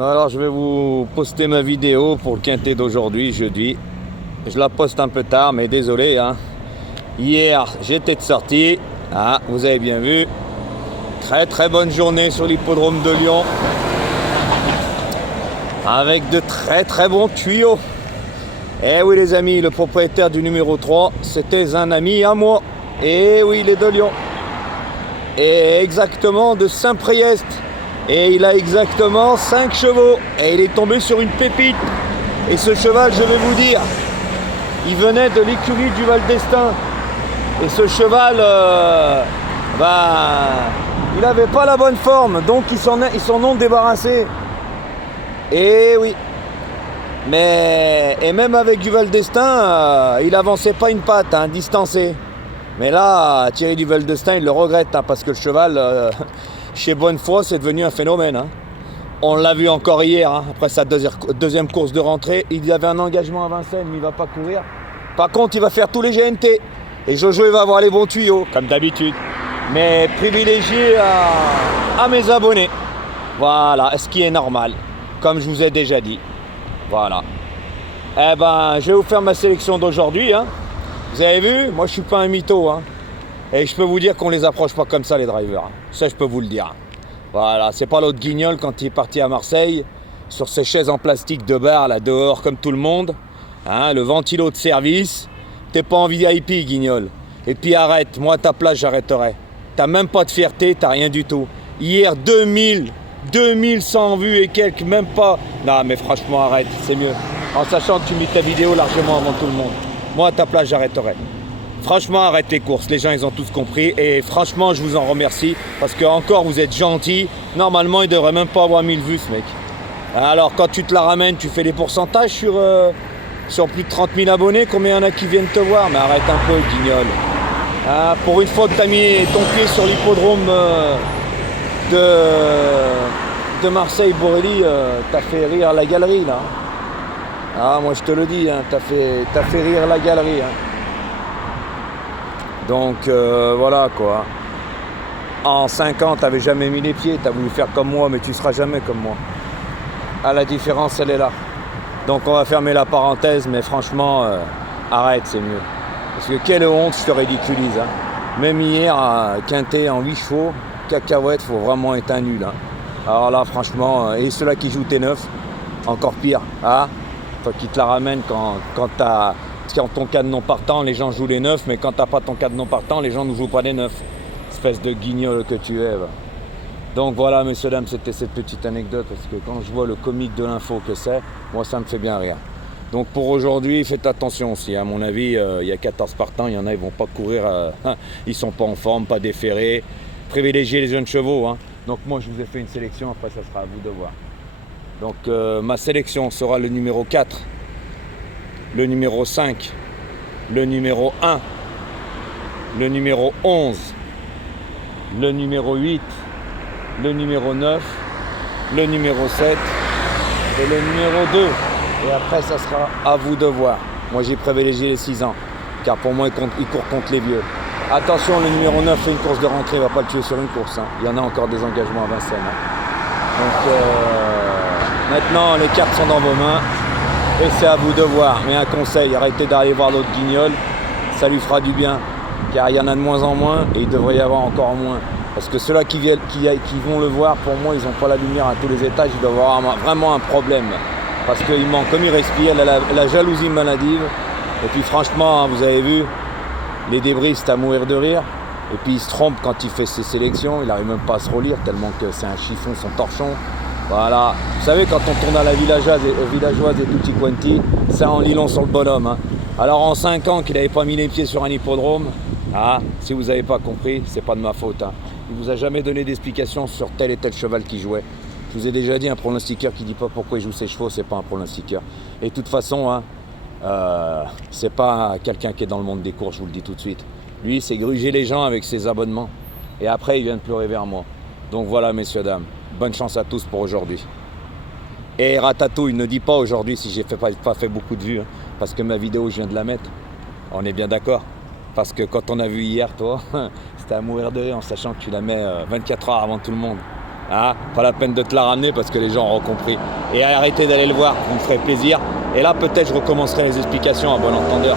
Alors je vais vous poster ma vidéo pour le quintet d'aujourd'hui, jeudi. Je la poste un peu tard, mais désolé, hein. Hier, j'étais de sortie. Ah, vous avez bien vu. Très très bonne journée sur l'hippodrome de Lyon. Avec de très très bons tuyaux. Eh oui les amis, le propriétaire du numéro 3, c'était un ami à moi. Eh oui, il est de Lyon. Et exactement de Saint-Priest. Et il a exactement 5 chevaux. Et il est tombé sur une pépite. Et ce cheval, je vais vous dire, il venait de l'écurie du Val d'Estaing. Et ce cheval, il n'avait pas la bonne forme. Donc ils s'en ont débarrassé. Et oui. Et même avec du Val d'Estaing, il avançait pas une patte, hein, distancé. Mais là, Thierry du Val d'Estaing, il le regrette, hein, parce que le cheval, chez Bonnefoy, c'est devenu un phénomène. Hein. On l'a vu encore hier, hein, après sa deuxième course de rentrée. Il y avait un engagement à Vincennes, mais il ne va pas courir. Par contre, il va faire tous les GNT. Et Jojo, il va avoir les bons tuyaux, comme d'habitude. Mais privilégié à mes abonnés. Voilà, ce qui est normal, comme je vous ai déjà dit. Voilà. Eh ben, je vais vous faire ma sélection d'aujourd'hui. Hein. Vous avez vu, moi je suis pas un mytho. Hein. Et je peux vous dire qu'on les approche pas comme ça, les drivers. Hein. Ça, je peux vous le dire. Voilà, c'est pas l'autre Guignol quand il est parti à Marseille, sur ses chaises en plastique de bar, là, dehors, comme tout le monde. Hein, le ventilo de service. T'es pas en VIP, Guignol. Et puis arrête, moi à ta place, j'arrêterai. T'as même pas de fierté, t'as rien du tout. Hier, 2100 vues et quelques, même pas. Non, mais franchement, arrête, c'est mieux. En sachant que tu mets ta vidéo largement avant tout le monde. Moi, à ta place, j'arrêterai. Franchement, arrête les courses. Les gens, ils ont tous compris. Et franchement, je vous en remercie. Parce que encore, vous êtes gentils. Normalement, il devrait même pas avoir 1000 vues, ce mec. Alors, quand tu te la ramènes, tu fais les pourcentages sur plus de 30 000 abonnés. Combien il y en a qui viennent te voir? Mais arrête un peu, Guignol. Ah, pour une fois que tu as mis ton pied sur l'hippodrome de Marseille-Borelli, t'as fait rire la galerie, là. Ah, moi, je te le dis, hein, t'as fait rire la galerie. Hein. Donc, voilà, quoi. En 5 ans, t'avais jamais mis les pieds. T'as voulu faire comme moi, mais tu seras jamais comme moi. Ah, la différence, elle est là. Donc, on va fermer la parenthèse, mais franchement, arrête, c'est mieux. Parce que quelle honte, je te ridiculise. Hein. Même hier, à Quintet en 8 chevaux, cacahuète, faut vraiment être un nul. Hein. Alors là, franchement, et ceux-là qui jouent T9, encore pire. Ah, toi qui te la ramènes quand ton cadenon partant, les gens jouent les 9, mais quand t'as pas ton cadenon partant, les gens ne jouent pas les 9. Espèce de guignol que tu es. Va. Donc voilà, messieurs, dames, c'était cette petite anecdote, parce que quand je vois le comique de l'info que c'est, moi ça me fait bien rire. Donc pour aujourd'hui, faites attention aussi. À mon avis, il y a 14 partants, il y en a, ils vont pas courir, ils sont pas en forme, pas déférés. Privilégiez les jeunes chevaux. Hein. Donc moi, je vous ai fait une sélection, après ça sera à vous de voir. Donc ma sélection sera le numéro 4, le numéro 5, le numéro 1, le numéro 11, le numéro 8, le numéro 9, le numéro 7 et le numéro 2. Et après, ça sera à vous de voir. Moi, j'ai privilégié les 6 ans, car pour moi, il court contre les vieux. Attention, le numéro 9 fait une course de rentrée, il ne va pas le tuer sur une course. Hein. Il y en a encore des engagements à Vincennes. Hein. Donc, maintenant, les cartes sont dans vos mains et c'est à vous de voir. Mais un conseil, arrêtez d'aller voir l'autre guignol, ça lui fera du bien. Car il y en a de moins en moins et il devrait y avoir encore moins. Parce que ceux-là qui vont le voir, pour moi, ils n'ont pas la lumière à tous les étages, ils doivent avoir vraiment un problème. Parce qu'il manque, comme il respire, la jalousie maladive. Et puis franchement, hein, vous avez vu, les débris, c'est à mourir de rire. Et puis il se trompe quand il fait ses sélections, il n'arrive même pas à se relire tellement que c'est un chiffon, son torchon. Voilà. Vous savez, quand on tourne à la villageoise et Tutti Quanti, c'est en lit long sur le bonhomme. Hein. Alors en 5 ans qu'il n'avait pas mis les pieds sur un hippodrome, si vous n'avez pas compris, c'est pas de ma faute. Hein. Il vous a jamais donné d'explication sur tel et tel cheval qui jouait. Je vous ai déjà dit, un pronostiqueur qui ne dit pas pourquoi il joue ses chevaux, c'est pas un pronostiqueur. Et de toute façon, hein, c'est pas quelqu'un qui est dans le monde des courses, je vous le dis tout de suite. Lui, c'est gruger les gens avec ses abonnements. Et après, il vient de pleurer vers moi. Donc voilà, messieurs, dames. Bonne chance à tous pour aujourd'hui. Et Ratatouille, ne dis pas aujourd'hui si j'ai pas fait beaucoup de vues. Hein, parce que ma vidéo, je viens de la mettre. On est bien d'accord. Parce que quand on a vu hier, toi, c'était à mourir de rire en sachant que tu la mets 24 heures avant tout le monde. Hein, pas la peine de te la ramener parce que les gens auront compris. Et arrêtez d'aller le voir, vous me ferez plaisir. Et là, peut-être, je recommencerai les explications à bon entendeur.